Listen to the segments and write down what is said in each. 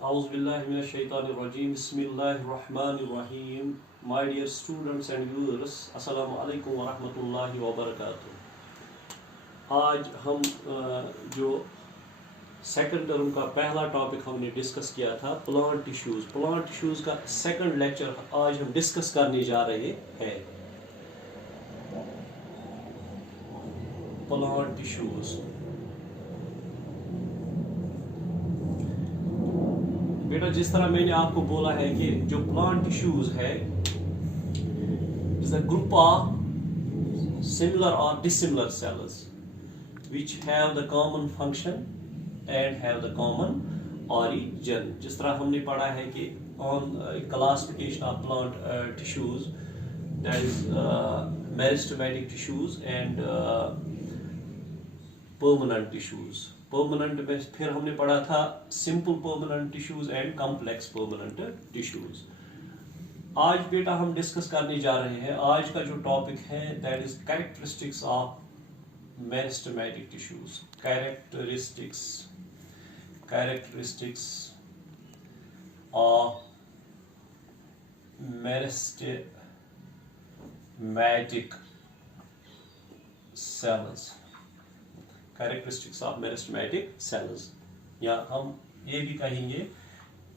Auzubillahiminash-shaytanir-rajim. Bismillahir-rahmanir-rahim. My dear students and viewers, Assalamu alaikum wa rahmatullahi wa barakatuh. आज हम जो second term का पहला टॉपिक हमने डिस्कस किया था प्लांट टिश्यूज़ का सेकंड लेक्चर आज हम डिस्कस करने जा रहे हैं। प्लांट टिश्यूज़, बेटा जिस तरह मैंने आपको बोला है कि जो प्लांट टिश्यूज है is a group of similar और dissimilar cells which have the common function and have the common origin. जिस तरह हमने पढ़ा है कि on classification of plant tissues, that is meristematic tissues and permanent tissues. Permanent में फिर हमने पढ़ा था simple permanent tissues and complex permanent tissues. आज बेटा हम डिस्कस करने जा रहे हैं, आज का जो टॉपिक है that is characteristics of meristematic tissues. Characteristics of meristematic cells, characteristics of meristematic cells, या हम ये भी कहेंगे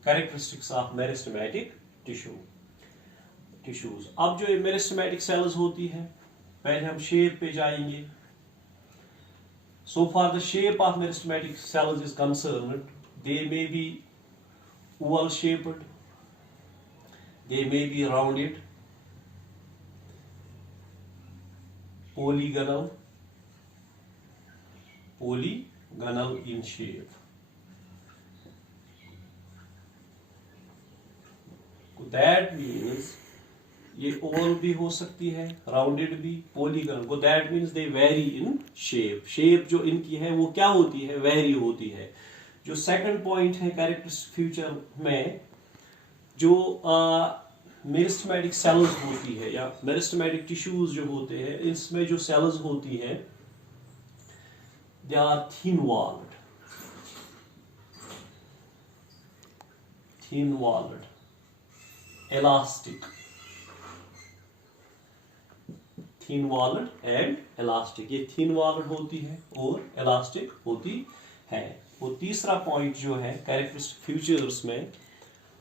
कैरेक्टरिस्टिक्स ऑफ मेरिस्टेमेटिक टिश्यूज। अब जो मेरिस्टेमेटिक सेल्स होती है, पहले हम शेप पे जाएंगे। So for the shape of meristematic cells is concerned, they may be oval shaped, they may be rounded, polygonal in shape. That means ये ओवल भी हो सकती है, राउंडेड भी, पॉलीगोनल को। That means they very in shape. Shape जो इनकी है वो क्या होती है, वेरी होती है। जो सेकंड पॉइंट है कैरेक्टरिस्टिक फ्यूचर में, जो मेरिस्टेमेटिक सेल्स होती है या मेरिस्टेमेटिक टिश्यूज जो होते हैं, इसमें जो सेल्स होती है they are thin-walled, elastic, thin-walled and elastic। ये thin-walled होती है और elastic होती है। वो तीसरा पॉइंट जो है कैरेक्टरिस्टिक फीचर्स में,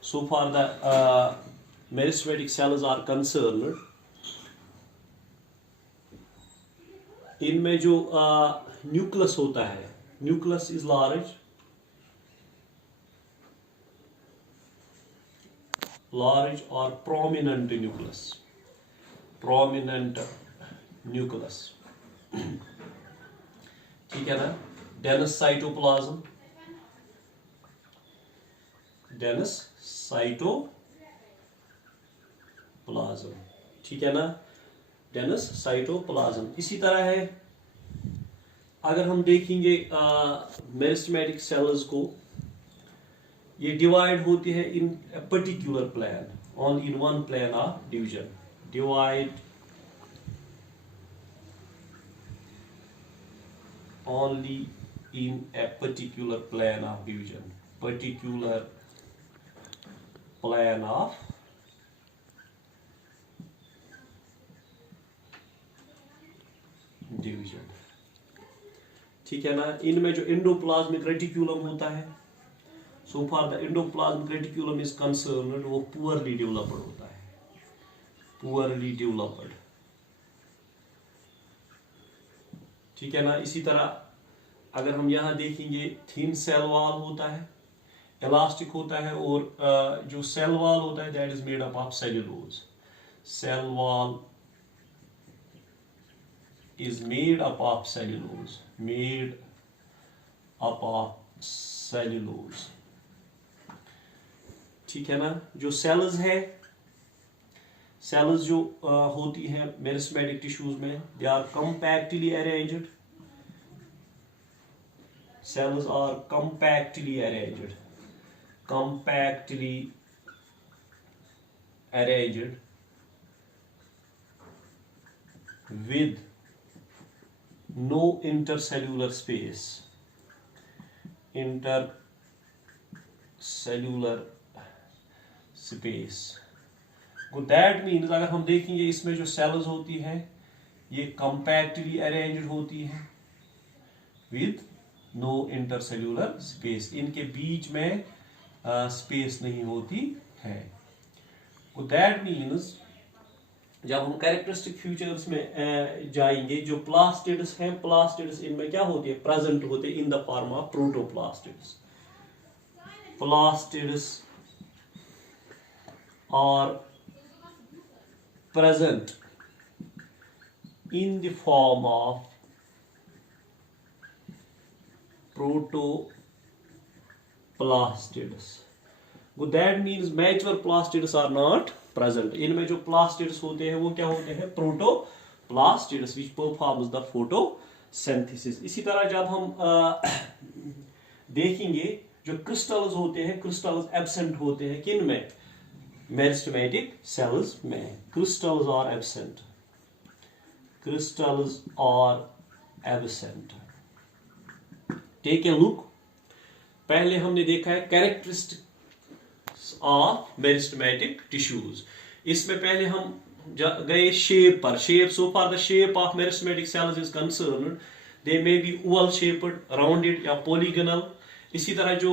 so far the meristematic cells are concerned, इनमें जो न्यूक्लियस होता है, न्यूक्लियस इज लार्ज और प्रोमिनेंट न्यूक्लियस, ठीक है ना। डेनस साइटोप्लाज्म, ठीक है ना, डेनस साइटोप्लाज्म। इसी तरह है, अगर हम देखेंगे मेरिस्टेमेटिक सेल्स को, ये डिवाइड होती है इन particular plan, on in one plan of division, divide only in a particular plan of division, ठीक है ना। इनमें जो एंडोप्लाज्मिक रेटिक्यूलम होता है, so for the endoplasmic reticulum is concerned, वो पुअरली डेवलप्ड होता है, ठीक है ना। इसी तरह अगर हम यहाँ देखेंगे, थिन सेल वॉल होता है, इलास्टिक होता है, और जो सेल वॉल होता है that is made up of cellulose. Cell wall is made up of cellulose, ठीक है ना। जो सेल्स है, सेल्स जो होती है मेरिस्टेमेटिक टिश्यूज में, they are compactly arranged, cells are compactly arranged with no intercellular space, cellular space. That means अगर हम देखेंगे इसमें जो सेल्स होती है ये कंपैक्टली अरेंज्ड होती है विद नो इंटरसेल्यूलर स्पेस, इनके बीच में स्पेस नहीं होती है। दैट मीन्स जब हम कैरेक्टरिस्टिक फीचर्स में जाएंगे, जो प्लास्टिड्स हैं, प्लास्टिड्स इनमें क्या होती है, प्रेजेंट होते हैं in the form of protoplastids. Plastids are present in the form of protoplastids. That means mature plastids are not present. इनमें जो plastids होते हैं वो क्या होते हैं, protoplastids which performs the photosynthesis. इसी तरह जब हम देखेंगे जो crystals होते हैं, crystals absent होते हैं किन में, मेरिस्टेमेटिक सेल्स में। Crystals are absent, crystals are absent. Take a look, पहले हमने देखा है कैरेक्टरिस्टिक्स ऑफ मेरिस्टेमेटिक टिश्यूज। इसमें पहले हम गए शेप पर। Shape, so far the shape of meristematic cells is concerned, they may be oval shaped, rounded या पॉलीगोनल। इसी तरह जो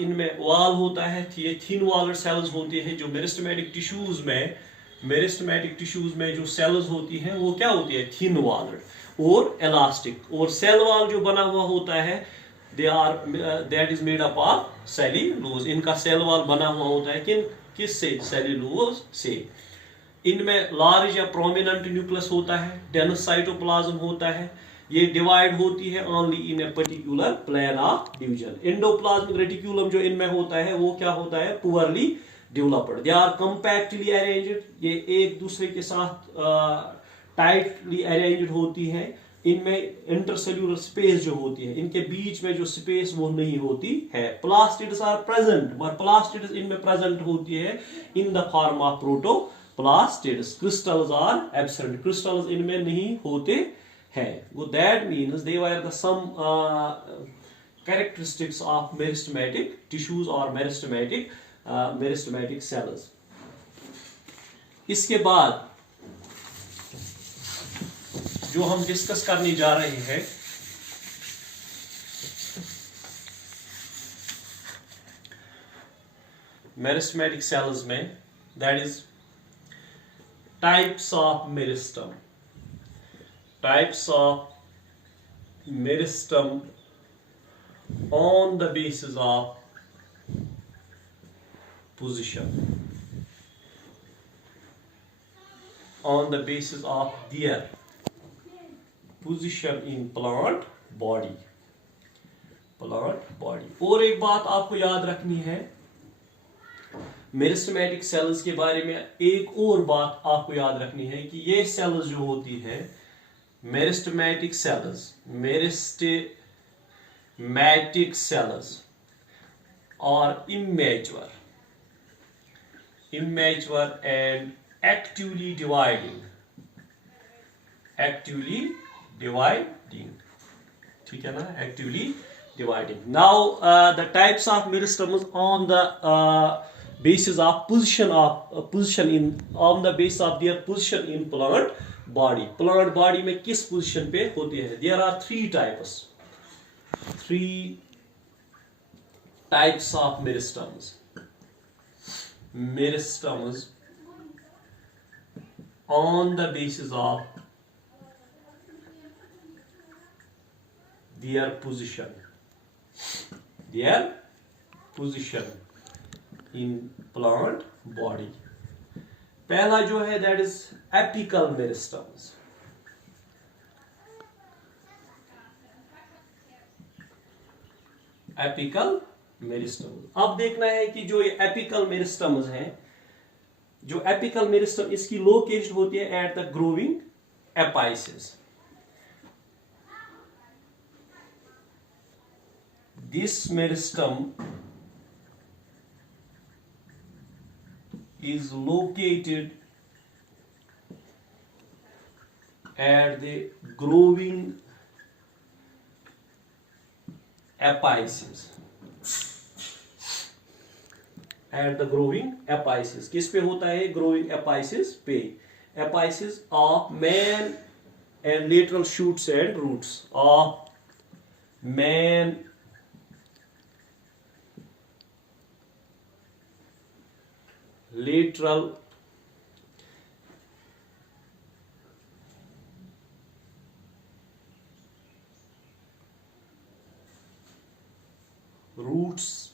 इनमें वॉल होता है, ये थिन वॉल्ड सेल्स होते हैं। जो मेरिस्टेमेटिक टिश्यूज में जो सेल्स होती हैं वो क्या होती है, थिन वॉल्ड और इलास्टिक। और सेल वॉल जो बना हुआ होता है that is made up of cellulose. इनका सेल वॉल बना हुआ होता है किससे, सेल्यूलोज से। इनमें लार्ज या प्रोमिनेंट न्यूक्लियस होता है, डेंस साइटोप्लाज्म होता है। ये डिवाइड होती है only in a particular plane of division. Endoplasmic reticulum जो इनमें होता है वो क्या होता है, poorly developed. They are compactly arranged, ये एक दूसरे के साथ टाइटली अरेंज्ड होती है। इनमें इंटरसेल्यूलर स्पेस जो होती है, इनके बीच में जो स्पेस वो नहीं होती है। Plastids are present, but plastids इनमें प्रेजेंट होती है in the form of protoplastids. Crystals are absent, crystals इनमें नहीं होते है। That means they were the some characteristics of meristematic tissues or meristematic cells. इसके बाद जो हम डिस्कस करने जा रहे हैं meristematic cells में, that is types of meristem. Types of meristem on the basis of position, on the basis of their position in plant body. और एक बात आपको याद रखनी है मेरिस्टेमेटिक सेल्स के बारे में, एक और बात आपको याद रखनी है कि ये सेल्स जो होती है meristematic cells are immature and actively dividing. ठीक है ना, actively dividing. Now the types of meristems on the basis of on the basis of their position in plant body. Plant body में किस पोजीशन पे होती है? There are three types of meristems. Meristems on the basis of their position in plant body. पहला जो है that is apical meristems. Apical meristems. अब देखना है कि जो ये apical meristems हैं, जो apical meristem इसकी लोकेशन होती है at the growing apices. This meristem is located at the growing apices. At the growing apices. किस पे होता है? ग्रोइंग एपाइसिस पे। Apices of main and lateral shoots and roots of main lateral roots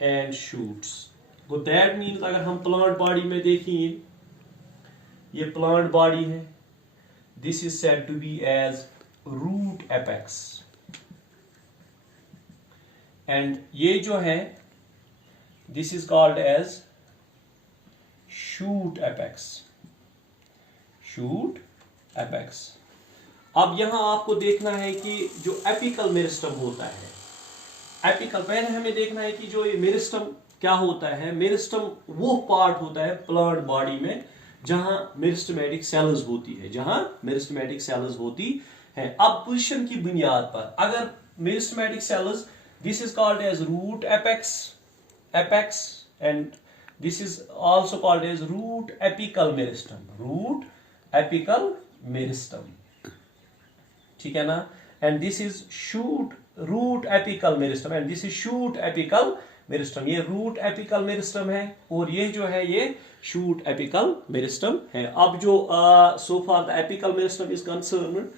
and shoots। तो that means अगर हम plant body में देखेंगे, ये प्लांट बॉडी है, this is said to be as root apex, and ये जो है this is called as shoot apex. Shoot apex. अब यहां आपको देखना है कि जो एपिकल मेरिस्टम होता है, एपिकल, पहले हमें देखना है कि जो ये मेरिस्टम क्या होता है। मेरिस्टम वो पार्ट होता है प्लांट बॉडी में जहां मेरिस्टमेटिक सेल्स होती है, जहां मेरिस्टमेटिक सेल्स होती है। अब पोजीशन की बुनियाद पर अगर meristematic cells, this is called as root apex, and this is also called as root apical meristem, root apical meristem, ठीक है ना। and this is shoot root apical meristem and this is shoot apical meristem। ये root apical meristem है और ये जो है ये shoot apical meristem है। अब जो so far the apical meristem is concerned,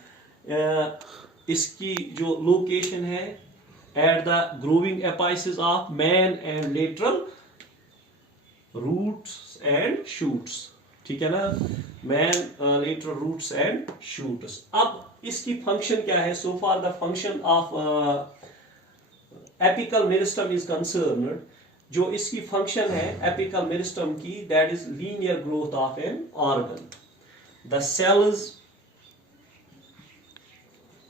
इसकी जो लोकेशन है at the growing apices of man and lateral roots and shoots, ठीक है ना, man lateral roots and shoots। अब इसकी फंक्शन क्या है? so far the function of apical meristem is concerned, जो इसकी फंक्शन है apical meristem की, that is linear growth of an organ। the cells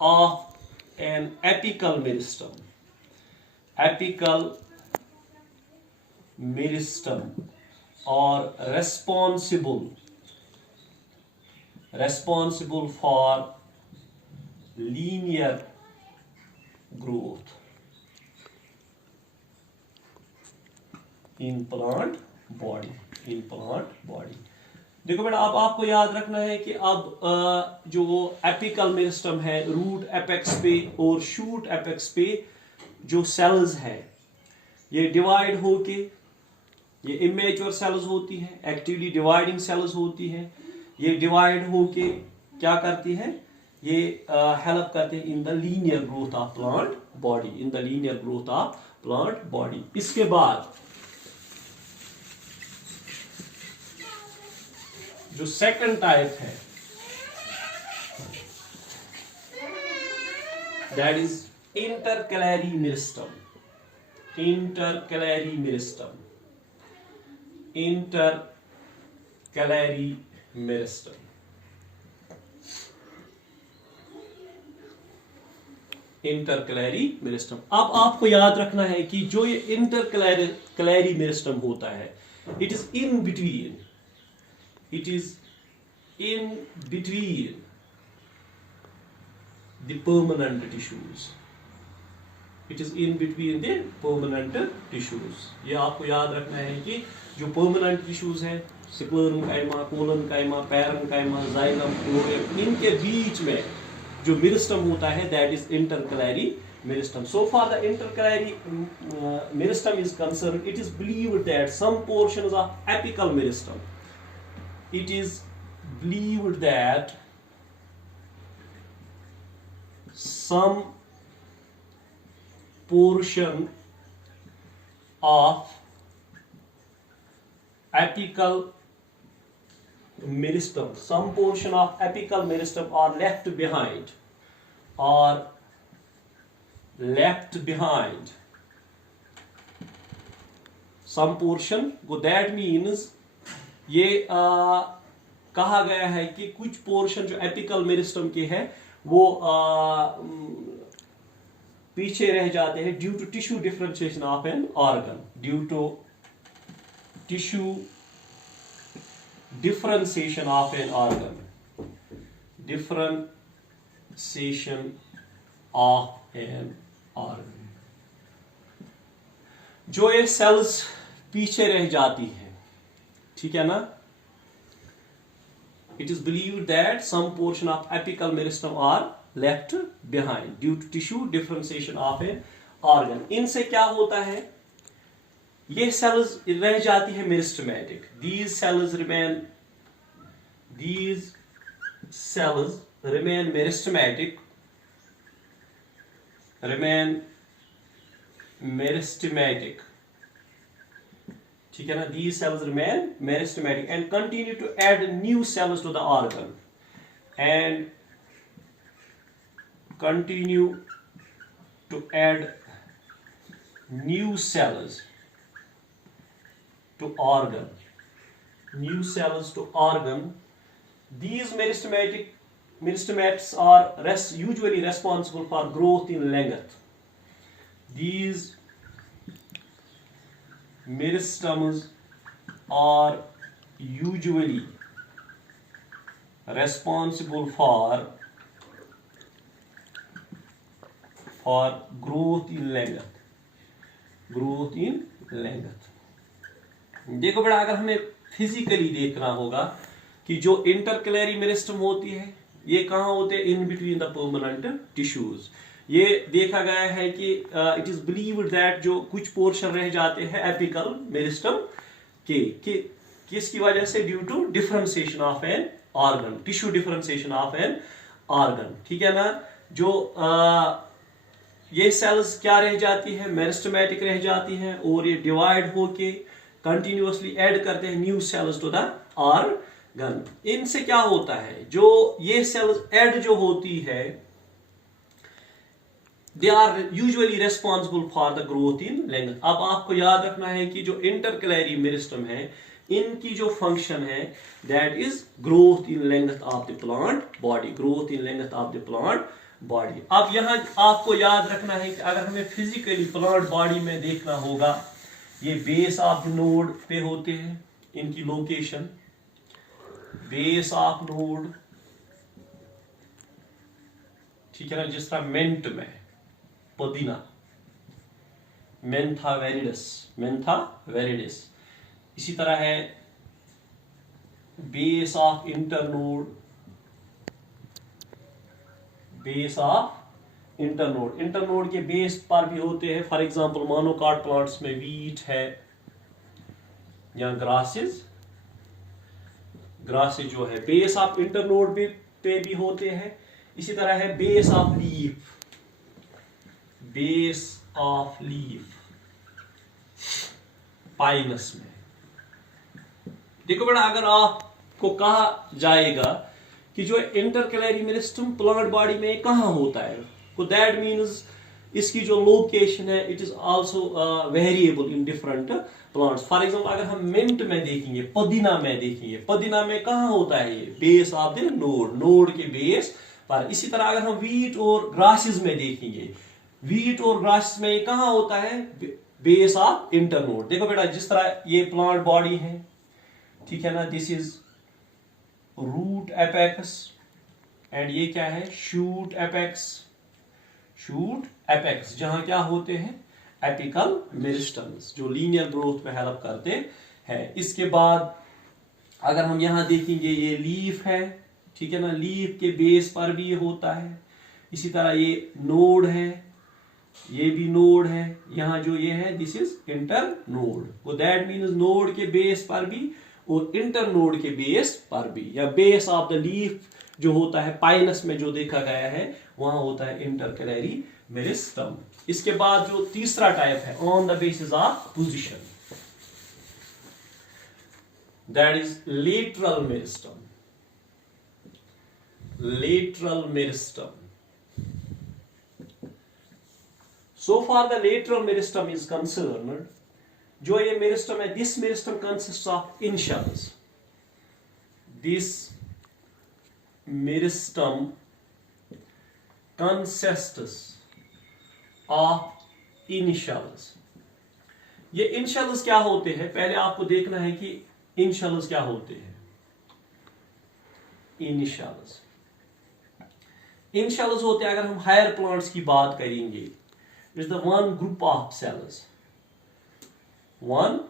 of an apical meristem, apical meristem are responsible for linear growth in plant body, in plant body। देखो बेटा, अब आपको याद रखना है कि अब जो एपिकल मेरिस्टम है रूट एपेक्स पे और शूट एपेक्स पे जो सेल्स है ये डिवाइड होके, ये इमेच्योर सेल्स होती है, एक्टिवली डिवाइडिंग सेल्स होती है। ये डिवाइड होके क्या करती है? ये हेल्प करते हैं in the linear growth of plant body, in the linear growth of plant body. इसके बाद जो सेकंड टाइप है that is intercalary meristem, intercalary meristem, intercalary meristem, intercalary meristem। अब आपको याद रखना है कि जो ये intercalary meristem होता है, it is in between the permanent tissues, it is in between the permanent tissues। ये आपको याद रखना है कि जो permanent tissues है, स्क्लेरम काइमा, कोलन काइमा, पैरम काइमा, जाइलम, फ्लोएम, इनके बीच में जो मेरिस्टम होता है that is intercalary meristem। So far the intercalary meristem is concerned, it is believed that some portions of apical meristem, it is believed that some portion of apical meristem, some portion of apical meristem are left behind, some portion, that means ये कहा गया है कि कुछ portion जो apical meristem के हैं वो पीछे रह जाते हैं due to tissue differentiation of an organ, due to tissue differentiation of an organ, differentiation of an organ. जो ये सेल्स पीछे रह जाती है, ठीक है ना, it is believed that some portion of apical meristem are left behind due to tissue differentiation of an organ। इनसे क्या होता है, ये सेल्स रह जाती है meristematic. these cells remain meristematic, ठीक है ना, these cells remain meristematic and continue to add new cells to the organ and continue to add new cells to organ, these meristemats are usually responsible for growth in length। these meristems are usually responsible for growth in length। देखो बेटा, अगर हमें physically देखना होगा कि जो intercalary meristem होती है ये कहाँ होते हैं, in between the permanent tissues. ये देखा गया है कि इट इज बिलीव्ड दैट जो कुछ पोर्शन रह जाते हैं एपिकल मेरिस्टम के किसकी वजह से, due to differentiation of an organ, tissue differentiation of an organ, ठीक है ना। जो ये सेल्स क्या रह जाती है, मेरिस्टेमेटिक रह जाती हैं और ये डिवाइड होके कंटिन्यूअसली ऐड करते हैं new cells to the organ. इनसे क्या होता है, जो ये सेल्स ऐड जो होती है they are usually responsible for the growth in length. अब आपको याद रखना है कि जो इंटरकैलरी मेरिस्टम है इनकी जो फंक्शन है that is growth in length of the plant body, growth in length of the plant body. अब यहां आपको याद रखना है कि अगर हमें फिजिकली प्लांट बॉडी में देखना होगा, ये बेस ऑफ द नोड पे होते हैं, इनकी लोकेशन बेस ऑफ नोड, ठीक है ना, जिस तरह मेंट में पुदीना, मेंथा वेरिडिस, इसी तरह है बेस ऑफ इंटरनोड, इंटरनोड के बेस पर भी होते हैं। फॉर एग्जांपल मोनोकाट प्लांट्स में वीट है या ग्रासेस जो है बेस ऑफ इंटरनोड पे भी होते हैं। इसी तरह है बेस ऑफ लीफ पाइनस में। देखो बेटा, अगर आपको कहा जाएगा कि जो इंटरकैलरी मेरिस्टम प्लांट बॉडी में कहाँ होता है, तो दैट मीन्स इसकी जो लोकेशन है it is also variable in different plants. For example अगर हम मिंट में देखेंगे, पुदीना में कहाँ होता है, ये बेस ऑफ द नोड के बेस पर। इसी तरह अगर हम वीट और ग्रासेस में देखेंगे, वीट और ग्रासेस में कहाँ होता है, बेस ऑफ इंटरनोड। देखो बेटा, जिस तरह ये प्लांट बॉडी है, ठीक है ना, this is root apex and ये क्या है, शूट एपेक्स, जहां क्या होते हैं एपिकल मेरिस्टम्स जो लीनियर ग्रोथ में हेल्प करते हैं। इसके बाद अगर हम यहां देखेंगे, ये लीफ है, ठीक है ना, लीफ के बेस पर भी ये होता है। इसी तरह ये नोड है, ये भी नोड है, यहां जो ये है दिस इज इंटर नोड, वो दैट मीन्स नोड के बेस पर भी और इंटर नोड के बेस पर भी, या बेस ऑफ द लीफ जो होता है पाइनस में जो देखा गया है वहां होता है इंटरकैलरी मेरिस्टम। इसके बाद जो तीसरा टाइप है on the basis of position, that is lateral meristem. So far the lateral meristem is concerned, जो ये मेरिस्टम है, this meristem consists of initials. This meristem consists of initials. ये initials क्या होते हैं, पहले आपको देखना है कि initials क्या होते हैं। इन सेल्स होते हैं, अगर हम हायर प्लांट्स की बात करेंगे, is the one group of cells, one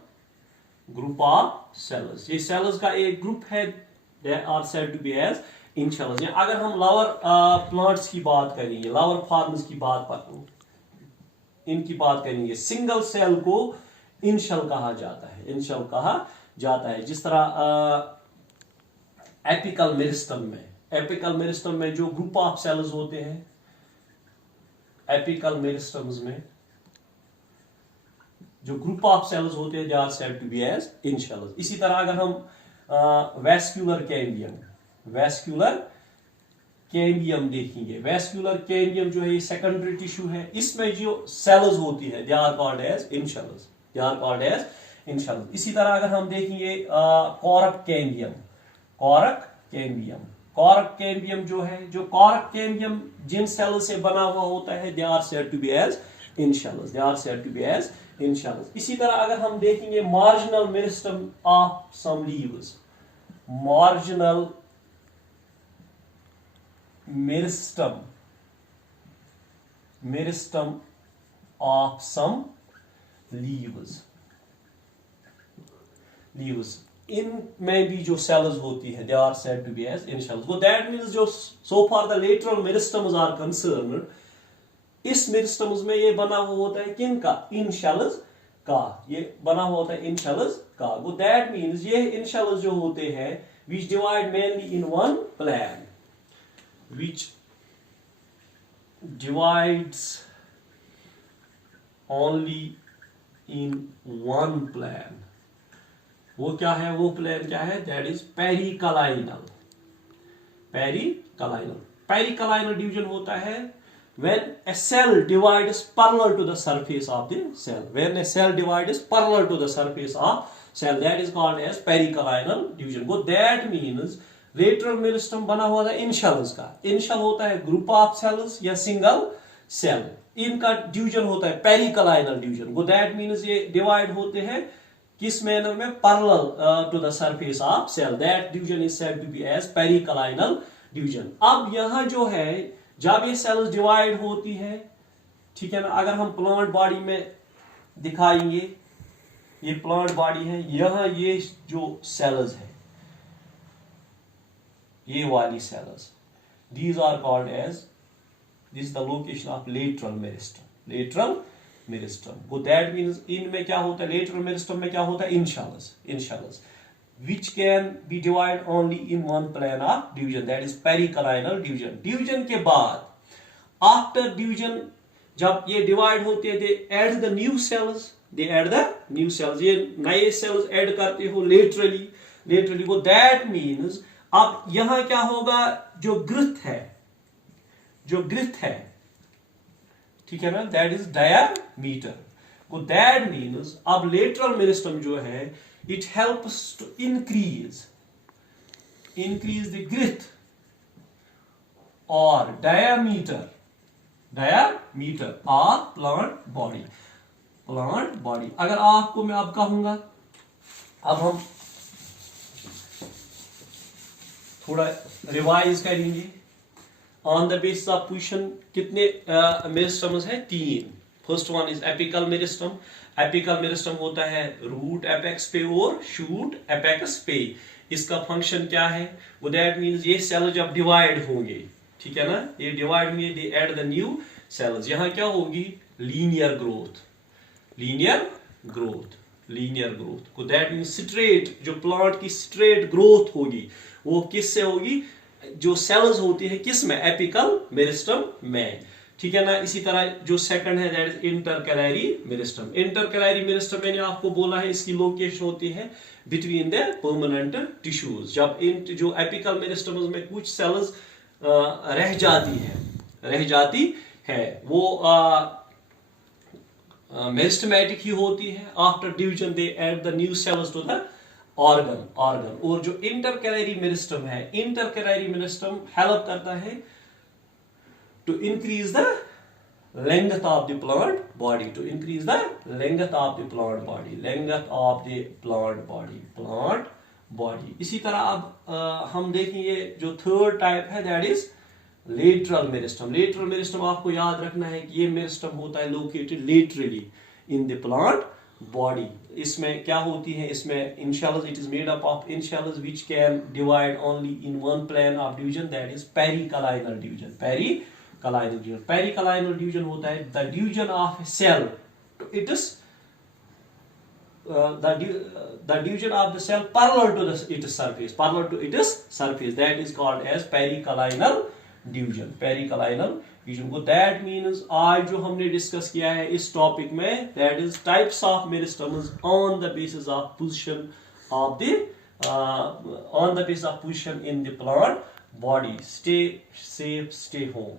group of cells, ये सेल्स का एक ग्रुप है, they are said to be edge in cells. अगर हम लावर प्लांट्स की बात करेंगे, लावर फॉर्म्स की इनकी बात करेंगे, सिंगल सेल को इनशेल कहा जाता है, इनशेल कहा जाता है। जिस तरह एपिकल मेरिस्टम में जो ग्रुप ऑफ सेल्स होते हैं, एपिकल मेरिस्टम्स में जो ग्रुप ऑफ सेल्स होते हैं, they are said to be as initials. इसी तरह अगर हम वैस्कुलर कैम्बियम देखेंगे, वैस्कुलर कैम्बियम जो है ये सेकेंडरी टिश्यू है, इसमें जो सेल्स होती है they are called as initials, they are called as initials. इसी तरह अगर हम देखेंगे कॉरक कैम्बियम जो है, जो कॉरक कैम्बियम जिन सेल से बना हुआ होता है, they are said to be as initials, they are said to be as initials. इसी तरह अगर हम देखेंगे marginal meristem of some leaves, marginal meristem of some leaves, इनमें भी जो सेल्स होती है, they are said to be as initials. वो दैट मींस जो so far the lateral meristems are concerned, इस मेरिस्टम्स में ये बना हुआ होता है किनका, इनशेल्स का, ये बना हुआ होता है इनशेल्स का। वो दैट मींस ये इनशेल्स जो होते हैं which divide mainly in one plan, which divides only in one plan, वो क्या है, वो प्लान क्या है, दैट इज पेरिकलाइनल। पेरिकलाइनल डिवीजन होता है when a cell divides parallel to the surface of the cell, when a cell divides parallel to the surface of cell, that is called as periclinal division. वो that means lateral meristem बना हुआ था इनशेल्स का, initial होता है group of cells या single cell, इनका division होता है पेरिकलाइनल डिवीजन। वो that means ये डिवाइड होते हैं किस मैनर में, parallel to the surface of cell, that division is said to be as periclinal division. अब यहां जो है जब ये सेल्स डिवाइड होती है, ठीक है ना, अगर हम प्लांट बॉडी में दिखाएंगे, ये प्लांट बॉडी है, यहां ये जो सेल्स है, ये वाली cells, these are called edge, this is the location of lateral meristem. वो दैट मींस इनमें क्या होता है, लेटरल मेरिस्टम में क्या होता है, इनशेल्स which can be divided only in one plan of division, that is periclinal division. division के बाद, after division जब ये divide होते हैं, they add the new cells, ये नए cells add करते हो laterally, वो that means अब यहां क्या होगा, जो ग्रिथ है, ठीक है ना, that is diameter। वो that means अब lateral meristem जो है, it helps to increase the width or diameter of plant body। अगर आपको मैं अब कहूंगा, अब हम थोड़ा रिवाइज करेंगे on the basis of position. कितने मेरिस्टम्स है, 3। First one is apical meristem. Apical meristem होता है रूट एपेक्स पे और शूट एपेक्स पे। इसका फंक्शन क्या है, वो दैट मींस ये सेल जब डिवाइड होंगे, ठीक है ना, ये डिवाइड में दे ऐड द न्यू सेल्स, यहां क्या होगी, लीनियर ग्रोथ को दैट मींस स्ट्रेट, जो प्लांट की स्ट्रेट ग्रोथ होगी वो किससे होगी, जो सेल्स होती है किस में, एपिकल मेरिस्टम में, ठीक है ना। इसी तरह जो सेकंड है दैट इज इंटरकैलरी मेरिस्टम मैंने आपको बोला है इसकी लोकेशन होती है बिटवीन द परमानेंट टिश्यूज। जब इन जो एपिकल मेरिस्टम्स में कुछ सेल्स रह जाती है वो मेरिस्टमैटिक ही होती है। After division they add the new cells to the organ. और जो इंटरकैलरी मेरिस्टम है, इंटरकैलरी मेरिस्टम हेल्प करता है to increase the length of the plant body, plant body। इसी तरह अब हम देखेंगे जो थर्ड टाइप है that is lateral meristem, lateral meristem आपको याद रखना है कि ये मेरिस्टम होता है located laterally in the plant body. इसमें क्या होती है, इसमें initials, it is made up of initials which can divide only in one plane of division, that is periclinal division. Periclinal division, periclinal division होता है the division of a cell to its the division of the cell parallel to its surface, parallel to its surface, that is called as pericalinal division, pericalinal division को that means आज जो हमने discuss किया है इस topic में, that is types of meristems on the basis of position of the on the basis of position in the plant body. Stay safe, stay home.